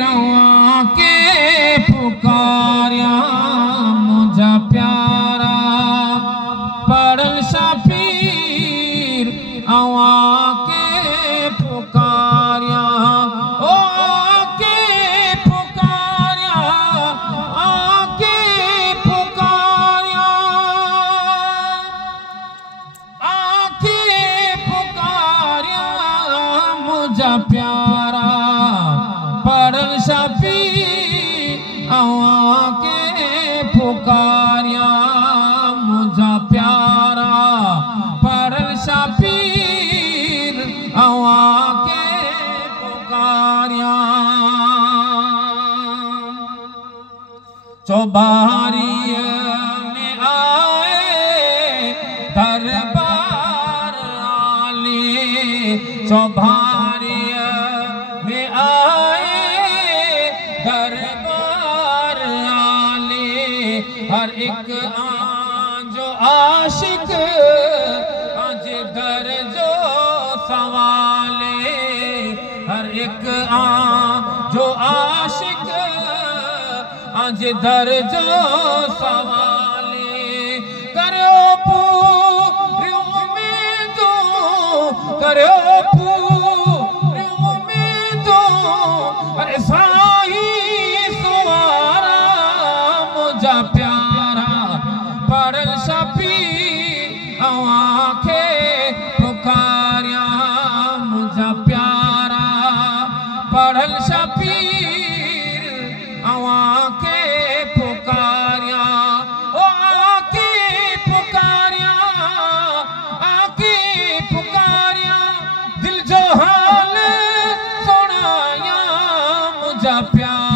रवा के पुकारिया मुझा प्यारा पढ़ल शफीर अवा के पुकारिया ओ के पुकारिया आके पुकारिया आके पुकारिया मुझा प्यारा पढ़ल शफीर अवा के पुकारिया मुझा प्यारा पढ़ल शफीर अवा के पुकारिया चौबारी में आए दरबार आले चौबारी में आए दरबार आले हर एक जो आशिक आज दर जो सवाले हर एक जो आशिक आज दर जो सवाले करो पूरियों में दो करो पूरियों में दो अरे साही सुवारा मुझा प्यारा पढ़ल शफीर अवा के पुकारिया मुझा प्यारा पढ़ल शफीर अवा के पुकारिया ओ आके पुकारिया दिल जो हाल सुनाया मुझा प्यारा